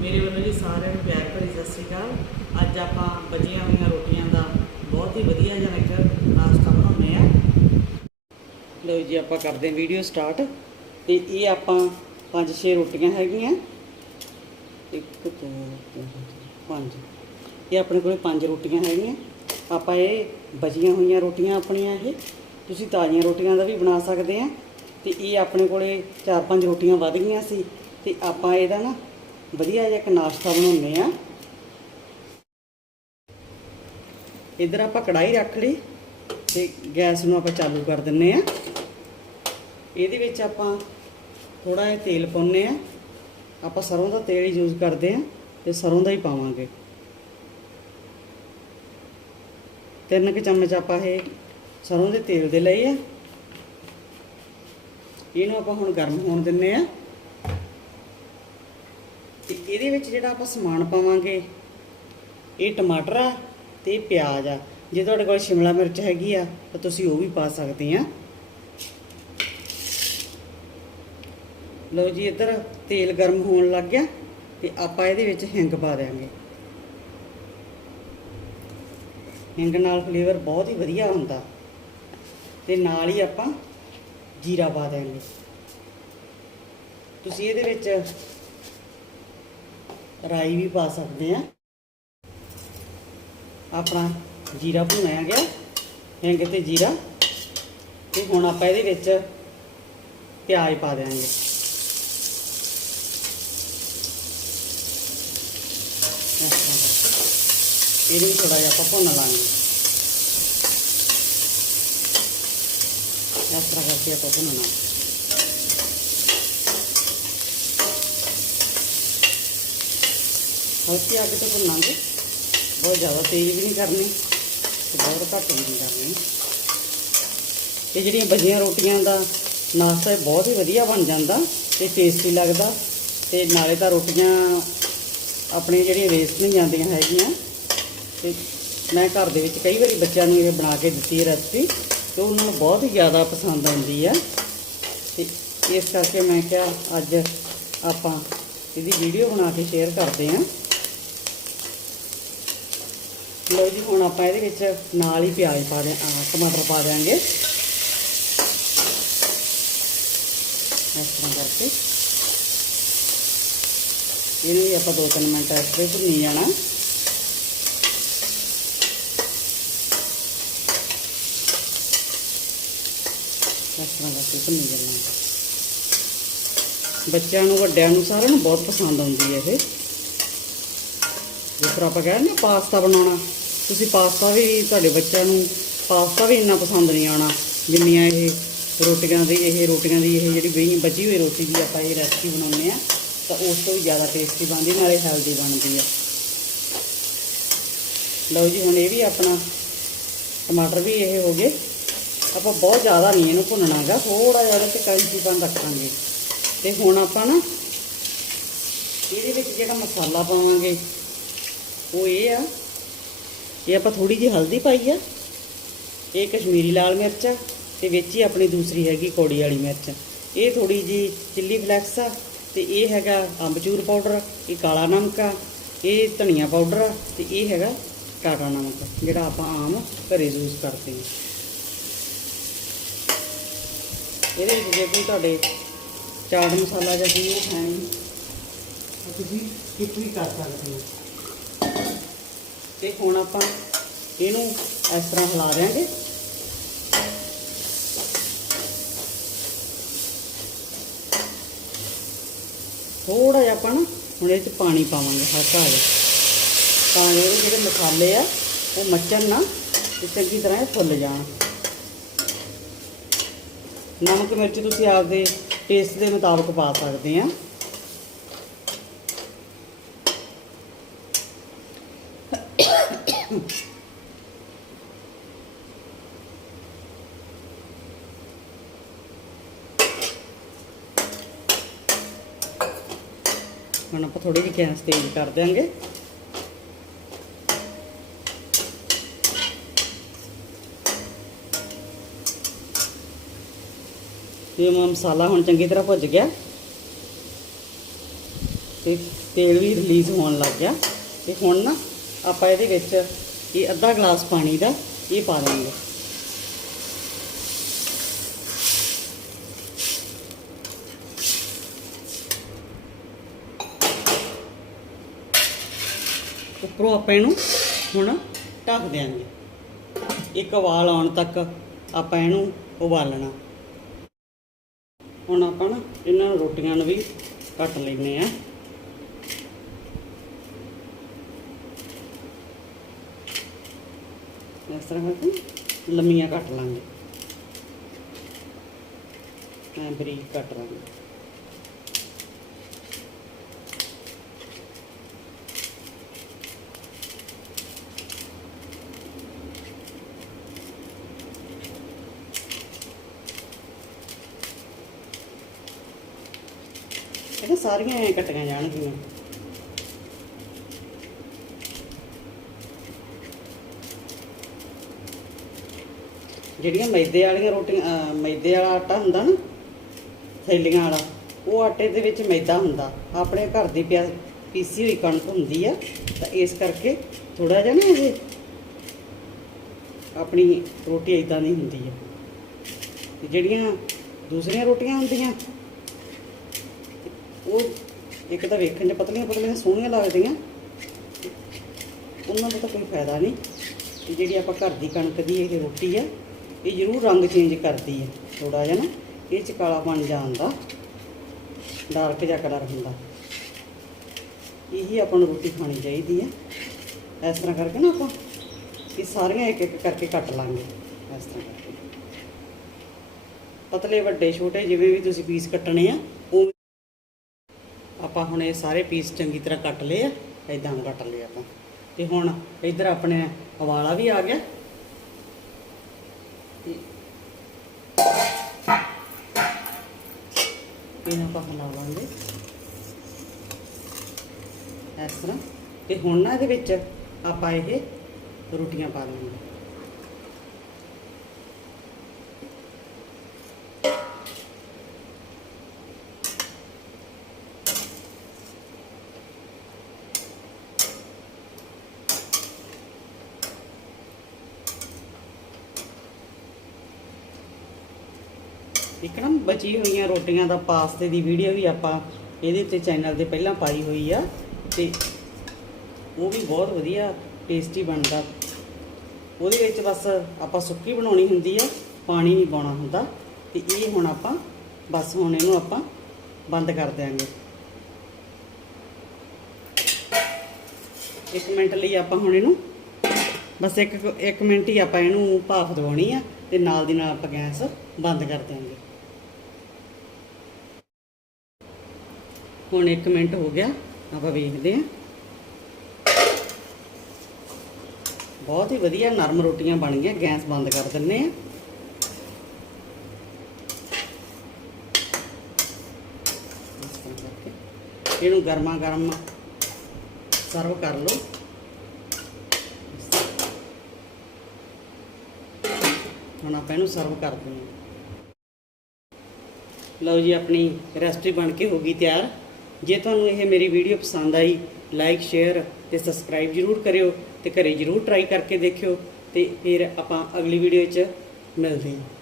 ਮੇਰੇ ਵੱਲੋਂ ਜੀ ਸਾਰਿਆਂ ਨੂੰ ਪਿਆਰ ਭਰੀ ਸਤਿ ਸ਼੍ਰੀ ਅਕਾਲ। ਅੱਜ ਆਪਾਂ ਬਚੀਆਂ ਹੋਈਆਂ ਰੋਟੀਆਂ ਦਾ ਬਹੁਤ ਹੀ ਵਧੀਆ ਜਿਹਾ ਇੱਕ ਨਾਸ਼ਤਾ ਬਣਾਉਂਦੇ ਆ ਲਓ ਜੀ, ਆਪਾਂ ਕਰਦੇ ਹਾਂ ਵੀਡੀਓ ਸਟਾਰਟ ਤੇ ਇਹ ਆਪਾਂ ਪੰਜ ਛੇ ਰੋਟੀਆਂ ਹੈਗੀਆਂ। ਇੱਕ, ਦੋ, ਤਿੰਨ, ਪੰਜ। ਇਹ ਆਪਣੇ ਕੋਲੇ ਪੰਜ ਰੋਟੀਆਂ ਹੈਗੀਆਂ। ਆਪਾਂ ਇਹ ਬਚੀਆਂ ਹੋਈਆਂ ਰੋਟੀਆਂ ਆਪਣੀਆਂ ਇਹ। ਤੁਸੀਂ ਤਾਜ਼ੀਆਂ ਰੋਟੀਆਂ ਦਾ ਵੀ ਬਣਾ ਸਕਦੇ ਆ ਤੇ ਇਹ ਆਪਣੇ ਕੋਲੇ ਚਾਰ ਪੰਜ ਰੋਟੀਆਂ ਵੱਧ ਗਈਆਂ ਸੀ। ਤੇ ਆਪਾਂ ਇਹਦਾ ਨਾ ਵਧੀਆ ਜਿਹਾ ਇੱਕ ਨਾਸ਼ਤਾ ਬਣਾਉਂਦੇ ਆ ਇਧਰ ਆਪਾਂ ਕੜਾਈ ਰੱਖ ਲਈ ਤੇ ਗੈਸ ਨੂੰ ਆਪਾਂ ਚਾਲੂ ਕਰ ਦਿੰਨੇ ਆ ਇਹਦੇ ਵਿੱਚ ਆਪਾਂ ਥੋੜਾ ਜਿਹਾ ਤੇਲ ਪਾਉਨੇ ਆ ਆਪਾਂ ਸਰੋਂ ਦਾ ਤੇਲ ਹੀ ਯੂਜ਼ ਕਰਦੇ ਆ ਤੇ ਸਰੋਂ ਦਾ ਹੀ ਪਾਵਾਂਗੇ। ਤਿੰਨ ਕੁ ਚਮਚ ਆਪਾਂ ਇਹ ਸਰੋਂ ਦੇ ਤੇਲ ਦੇ ਲਈ ਆ। ਇਹਨੂੰ ਆਪਾਂ ਹੁਣ ਗਰਮ ਹੋਣ ਦਿੰਨੇ ਆ ਇਹਦੇ ਵਿੱਚ ਜਿਹੜਾ ਆਪਾਂ ਸਮਾਨ ਪਾਵਾਂਗੇ, ਇਹ ਟਮਾਟਰ ਆ ਤੇ ਪਿਆਜ਼ ਆ। ਜੇ ਤੁਹਾਡੇ ਕੋਲ ਸ਼ਿਮਲਾ ਮਿਰਚ ਹੈਗੀ ਆ, ਤਾਂ ਤੁਸੀਂ ਉਹ ਵੀ ਪਾ ਸਕਦੇ ਆ। ਲਓ ਜੀ, ਇੱਧਰ ਤੇਲ ਗਰਮ ਹੋਣ ਲੱਗ ਗਿਆ ਤੇ ਆਪਾਂ ਇਹਦੇ ਵਿੱਚ ਹਿੰਗ ਪਾ ਦਿਆਂਗੇ। ਹਿੰਗ ਨਾਲ ਫਲੇਵਰ ਬਹੁਤ ਹੀ ਵਧੀਆ ਹੁੰਦਾ। ਤੇ ਨਾਲ ਹੀ ਆਪਾਂ ਜੀਰਾ ਪਾ ਦਿਆਂਗੇ। ਤੁਸੀਂ ਇਹਦੇ ਵਿੱਚ ਰਾਈ ਵੀ ਪਾ ਸਕਦੇ ਆ। ਆਪਣਾ ਜੀਰਾ ਭੁੰਨਿਆ ਗਿਆ, ਹਿੰਗ ਤੇ ਜੀਰਾ। ਤੇ ਹੁਣ ਆਪਾਂ ਇਹਦੇ ਵਿੱਚ ਪਿਆਜ਼ ਪਾ ਦਿਆਂਗੇ। ਇਸ ਤਰ੍ਹਾਂ ਇਹਨੂੰ ਥੋੜਾ ਜਿਹਾ ਆਪਾਂ ਭੁੰਨ ਲਾਂਗੇ। ਇਸ ਤਰ੍ਹਾਂ ਕਰਕੇ ਆਪਾਂ ਭੁੰਨਣਾ। ਹਲਕੀ ਅੱਗ ਤੇ ਭੁੰਨਾਂਗੇ। ਬਹੁਤ ਜ਼ਿਆਦਾ ਤੇਜ਼ ਵੀ ਨਹੀਂ ਕਰਨੀ ਤੇ ਬਹੁਤ ਘੱਟ ਵੀ ਨਹੀਂ ਕਰਨੀ। ਇਹ ਜਿਹੜੀਆਂ ਬਜੀਆਂ ਰੋਟੀਆਂ ਦਾ ਨਾਸ਼ਤਾ ਬਹੁਤ ਹੀ ਵਧੀਆ ਬਣ ਜਾਂਦਾ ਤੇ ਟੇਸਟੀ ਲੱਗਦਾ ਤੇ ਨਾਲੇ ਤਾਂ ਰੋਟੀਆਂ ਆਪਣੀਆਂ ਜਿਹੜੀਆਂ ਵੇਸਟ ਨਹੀਂ ਜਾਂਦੀਆਂ ਹੈਗੀਆਂ। ਤੇ ਮੈਂ ਘਰ ਦੇ ਵਿੱਚ ਕਈ ਵਾਰੀ ਬੱਚਿਆਂ ਨੂੰ ਇਹ ਬਣਾ ਕੇ ਦਿੱਤੀ ਹੈ ਰੈਸਪੀ ਤੇ ਉਹਨਾਂ ਨੂੰ ਬਹੁਤ ਹੀ ਜ਼ਿਆਦਾ ਪਸੰਦ ਆਉਂਦੀ ਆ। ਤੇ ਇਸ ਕਰਕੇ ਮੈਂ ਕਿਹਾ ਅੱਜ ਆਪਾਂ ਇਹਦੀ ਵੀਡੀਓ ਬਣਾ ਕੇ ਸ਼ੇਅਰ ਕਰਦੇ ਹਾਂ। ਲਓ ਜੀ, ਹੁਣ ਆਪਾਂ ਇਹਦੇ ਵਿੱਚ ਨਾਲ ਹੀ ਪਿਆਜ਼ ਪਾ ਦੇ ਟਮਾਟਰ ਪਾ ਦਿਆਂਗੇ। ਇਸ ਤਰ੍ਹਾਂ ਕਰਕੇ। ਇਹਨੂੰ ਵੀ ਆਪਾਂ 2-3 ਮਿੰਟ ਇਸ ਤਰ੍ਹਾਂ ਭੁੰਨੀ ਜਾਣਾ। ਇਸ ਤਰ੍ਹਾਂ ਕਰਕੇ ਭੁੰਨੀ ਜਾਣਾ। ਬੱਚਿਆਂ ਨੂੰ, ਵੱਡਿਆਂ ਨੂੰ ਸਾਰਿਆਂ ਨੂੰ ਬਹੁਤ ਪਸੰਦ ਆਉਂਦੀ ਹੈ ਇਹ। ਜਿਸ ਤਰ੍ਹਾਂ ਆਪਾਂ ਕਹਿੰਦੇ ਨਾ, ਪਾਸਤਾ ਬਣਾਉਣਾ। ਤੁਸੀਂ ਪਾਸਤਾ ਵੀ ਤੁਹਾਡੇ ਬੱਚਿਆਂ ਨੂੰ ਪਾਸਤਾ ਵੀ ਇੰਨਾ ਪਸੰਦ ਨਹੀਂ ਆਉਣਾ, ਜਿੰਨੀਆਂ ਇਹ ਰੋਟੀਆਂ ਦੀ, ਇਹ ਰੋਟੀਆਂ ਦੀ, ਇਹ ਜਿਹੜੀ ਬਈ ਬਚੀ ਹੋਈ ਰੋਟੀ ਦੀ ਆਪਾਂ ਇਹ ਰੈਸਪੀ ਬਣਾਉਂਦੇ ਆ ਤਾਂ ਉਸ ਤੋਂ ਵੀ ਜ਼ਿਆਦਾ ਟੇਸਟੀ ਬਣਦੀ, ਨਾਲੇ ਹੈਲਦੀ ਬਣਦੀ ਆ। ਲਓ ਜੀ, ਹੁਣ ਇਹ ਵੀ ਆਪਣਾ ਟਮਾਟਰ ਵੀ ਇਹ ਹੋ ਗਏ। ਆਪਾਂ ਬਹੁਤ ਜ਼ਿਆਦਾ ਨਹੀਂ ਇਹਨੂੰ ਭੁੰਨਣਾਗਾ ਥੋੜਾ ਜਿਹਾ ਇਹਦੇ ਤੇ ਕੰਚੀਪਨ ਰੱਖਾਂਗੇ। ਤੇ ਹੁਣ ਆਪਾਂ ਨਾ ਇਹਦੇ ਵਿੱਚ ਜਿਹੜਾ ਮਸਾਲਾ ਪਾਵਾਂਗੇ, ਉਹ ਇਹ ਆ ਇਹ ਆਪਾਂ ਥੋੜੀ ਜਿਹੀ ਹਲਦੀ ਪਾਈ ਆ, ਇਹ ਕਸ਼ਮੀਰੀ ਲਾਲ ਮਿਰਚ ਆ ਤੇ ਵਿੱਚ ਹੀ ਆਪਣੀ ਦੂਸਰੀ ਹੈਗੀ ਕੌੜੀ ਵਾਲੀ ਮਿਰਚ। ਇਹ ਥੋੜੀ ਜੀ ਚਿੱਲੀ ਫਲੈਕਸ ਆ ਤੇ ਇਹ ਹੈਗਾ ਅੰਬਚੂਰ ਪਾਊਡਰ, ਇਹ ਕਾਲਾ ਨਮਕ ਆ, ਇਹ ਧਨੀਆ ਪਾਊਡਰ ਆ ਤੇ ਇਹ ਹੈਗਾ ਟਾਟਾ ਨਮਕ, ਜਿਹੜਾ ਆਪਾਂ ਆਮ ਘਰੇ ਯੂਜ਼ ਕਰਦੇ ਹਾਂ। ਇਹਦੇ ਵਿੱਚ ਜੇ ਕੋਈ ਤੁਹਾਡੇ ਚਾਟ ਮਸਾਲਾ ਜਾਂ ਕੋਈ ਹੈ ਨਹੀਂ ਤੁਸੀਂ ਸਕਿਪ ਵੀ ਕਰ ਸਕਦੇ ਹੋ। ਤੇ ਹੁਣ ਆਪਾਂ ਇਹਨੂੰ ਇਸ ਤਰ੍ਹਾਂ ਹਿਲਾ ਦਿਆਂਗੇ। ਥੋੜਾ ਜਿਹਾ ਆਪਾਂ ਨਾ ਹੁਣ ਇਹ 'ਚ ਪਾਣੀ ਪਾਵਾਂਗੇ ਹਲਕਾ ਜਿਹਾ ਤਾਂ ਜੋ ਜਿਹੜੇ ਮਸਾਲੇ ਆ, ਉਹ ਮੱਚਣ ਨਾ ਤੇ ਚੰਗੀ ਤਰ੍ਹਾਂ ਇਹ ਫੁੱਲ ਜਾਣ। ਨਮਕ, ਮਿਰਚ ਤੁਸੀਂ ਆਪਦੇ ਟੇਸਟ ਦੇ ਮੁਤਾਬਕ ਪਾ ਸਕਦੇ ਆ। ਹੁਣ ਆਪਾਂ ਥੋੜੀ ਜਿਹੀ ਗੈਸ ਤੇਜ਼ ਕਰ ਦਿਆਂਗੇ। ਇਹ ਮਸਾਲਾ ਹੁਣ ਚੰਗੀ ਤਰ੍ਹਾਂ ਭੁੱਜ ਗਿਆ। ਤੇ ਤੇਲ ਵੀ ਰਿਲੀਜ਼ ਹੋਣ ਲੱਗ ਗਿਆ। ਤੇ ਹੁਣ ਨਾ ਆਪਾਂ ਇਹਦੇ ਵਿੱਚ ਇਹ ਅੱਧਾ ਗਲਾਸ ਪਾਣੀ ਦਾ ਇਹ ਪਾ ਦਾਂਗੇ ਉੱਪਰੋਂ ਆਪਾਂ ਇਹਨੂੰ ਹੁਣ ਢੱਕ ਦਿਆਂਗੇ। ਇੱਕ ਉਬਾਲ ਆਉਣ ਤੱਕ ਆਪਾਂ ਇਹਨੂੰ ਉਬਾਲਣਾ। ਹੁਣ ਆਪਾਂ ਨਾ ਇਹਨਾਂ ਨੂੰ ਰੋਟੀਆਂ ਨੂੰ ਵੀ ਕੱਟ ਲੈਨੇ ਆ ਇਸ ਤਰ੍ਹਾਂ ਕਰਕੇ ਲੰਮੀਆਂ ਕੱਟ ਲਾਂਗੇ ਐ ਬਰੀਕ ਕੱਟ ਲਾਂਗੇ ਇਹ ਤਾਂ ਸਾਰੀਆਂ ਐ ਕੱਟੀਆਂ ਜਾਣਗੀਆਂ ਜਿਹੜੀਆਂ ਮੈਦੇ ਵਾਲੀਆਂ ਰੋਟੀਆਂ ਮੈਦੇ ਵਾਲਾ ਆਟਾ ਹੁੰਦਾ ਨਾ, ਥੈਲੀਆਂ ਵਾਲਾ, ਉਹ ਆਟੇ ਦੇ ਵਿੱਚ ਮੈਦਾ ਹੁੰਦਾ। ਆਪਣੇ ਘਰ ਦੀ ਪਿਆ, ਪੀਸੀ ਹੋਈ ਕਣਕ ਹੁੰਦੀ ਆ, ਤਾਂ ਇਸ ਕਰਕੇ ਥੋੜਾ ਜਿਹਾ ਨਾ ਇਹ ਆਪਣੀ ਰੋਟੀ ਇਦਾਂ ਨਹੀਂ ਹੁੰਦੀ ਆ। ਤੇ ਜਿਹੜੀਆਂ ਦੂਸਰੀਆਂ ਰੋਟੀਆਂ ਹੁੰਦੀਆਂ, ਉਹ ਇੱਕ ਤਾਂ ਵੇਖਣ 'ਚ ਪਤਲੀਆਂ ਪਤਲੀਆਂ ਸੋਹਣੀਆਂ ਲੱਗਦੀਆਂ, ਉਹਨਾਂ ਦਾ ਤਾਂ ਕੋਈ ਫਾਇਦਾ ਨਹੀਂ। ਤੇ ਜਿਹੜੀ ਆਪਾਂ ਘਰ ਦੀ ਕਣਕ ਦੀ ਇਹ ਰੋਟੀ ਆ ਇਹ ਜ਼ਰੂਰ ਰੰਗ ਚੇਂਜ ਕਰਦੀ ਹੈ ਥੋੜਾ ਜਿਹਾ ਨਾ, ਇਹ ਚ ਕਾਲਾ ਬਣ ਜਾਂਦਾ ਡਾਰਕ ਜਿਹਾ ਕਲਰ ਹੁੰਦਾ। ਇਹੀ ਆਪਾਂ ਨੂੰ ਰੋਟੀ ਖਾਣੀ ਚਾਹੀਦੀ ਹੈ। ਇਸ ਤਰ੍ਹਾਂ ਕਰਕੇ ਨਾ ਆਪਾਂ ਇਹ ਸਾਰੀਆਂ ਇੱਕ ਇੱਕ ਕਰਕੇ ਕੱਟ ਲਾਂਗੇ, ਇਸ ਤਰ੍ਹਾਂ ਕਰਕੇ। ਪਤਲੇ, ਵੱਡੇ, ਛੋਟੇ ਜਿਵੇਂ ਵੀ ਤੁਸੀਂ ਪੀਸ ਕੱਟਣੇ ਆ, ਉਹ ਆਪਾਂ ਹੁਣ ਇਹ ਸਾਰੇ ਪੀਸ ਚੰਗੀ ਤਰ੍ਹਾਂ ਕੱਟ ਲਏ ਆ ਇਦਾਂ ਕੱਟ ਲਏ ਆਪਾਂ। ਤੇ ਹੁਣ ਇੱਧਰ ਆਪਣੇ ਹਵਾਲਾ ਵੀ ਆ ਗਿਆ। ਇਹਨਾਂ ਆਪਾਂ ਹਿਲਾਵਾਂਗੇ ਇਸ ਤਰ੍ਹਾਂ। ਤੇ ਹੁਣ ਨਾ ਇਹਦੇ ਵਿੱਚ ਆਪਾਂ ਇਹ ਰੋਟੀਆਂ ਪਾ ਲਵਾਂਗੇ ਇੱਕ ਨਾ ਬਚੀ ਹੋਈਆਂ ਰੋਟੀਆਂ ਦਾ ਪਾਸਤੇ ਦੀ ਵੀਡੀਓ ਵੀ ਆਪਾਂ ਇਹਦੇ 'ਤੇ ਚੈਨਲ ਤੇ ਪਹਿਲਾਂ ਪਾਈ ਹੋਈ ਆ ਤੇ ਉਹ ਵੀ ਬਹੁਤ ਵਧੀਆ ਟੇਸਟੀ ਬਣਦਾ। ਉਹਦੇ ਵਿੱਚ ਬਸ ਆਪਾਂ ਸੁੱਕੀ ਬਣਾਉਣੀ ਹੁੰਦੀ ਆ, ਪਾਣੀ ਨਹੀਂ ਪਾਉਣਾ ਹੁੰਦਾ ਤੇ ਇਹ ਹੁਣ ਆਪਾਂ ਬਸ ਹੁਣ ਇਹਨੂੰ ਆਪਾਂ ਬੰਦ ਕਰ ਦਿਆਂਗੇ। ਇੱਕ ਮਿੰਟ ਲਈ ਆਪਾਂ ਹੁਣ ਇਹਨੂੰ ਬਸ ਇੱਕ ਇੱਕ ਮਿੰਟ ਹੀ ਆਪਾਂ ਇਹਨੂੰ ਭਾਫ ਦਵਾਉਣੀ ਆ ਤੇ ਨਾਲ ਦੀ ਨਾਲ ਆਪਾਂ ਗੈਸ ਬੰਦ ਕਰ ਦਿਆਂਗੇ। ਹੁਣ 1 ਮਿੰਟ ਹੋ ਗਿਆ, ਆਪਾਂ ਵੇਖਦੇ ਹਾਂ। ਬਹੁਤ ਹੀ ਵਧੀਆ ਨਰਮ ਰੋਟੀਆਂ ਬਣ ਗਈਆਂ, ਗੈਸ ਬੰਦ ਕਰ ਦਿੰਨੇ ਆ ਇਹਨੂੰ ਗਰਮਾ ਗਰਮ ਸਰਵ ਕਰ ਲਓ। ਹੁਣ ਆਪਾਂ ਇਹਨੂੰ ਸਰਵ ਕਰਦੇ ਹਾਂ। ਲਓ ਜੀ, ਆਪਣੀ ਰੈਸਪੀ ਬਣ ਕੇ ਹੋ ਗਈ ਤਿਆਰ। ਜੇ ਤੁਹਾਨੂੰ ਇਹ ਮੇਰੀ ਵੀਡੀਓ ਪਸੰਦ ਆਈ ਲਾਈਕ ਸ਼ੇਅਰ ਤੇ ਸਬਸਕ੍ਰਾਈਬ ਜਰੂਰ ਕਰਿਓ ਤੇ ਘਰੇ ਜਰੂਰ ਟਰਾਈ ਕਰਕੇ ਦੇਖਿਓ ਤੇ ਫਿਰ ਆਪਾਂ ਅਗਲੀ ਵੀਡੀਓ 'ਚ ਮਿਲਦੇ ਹਾਂ।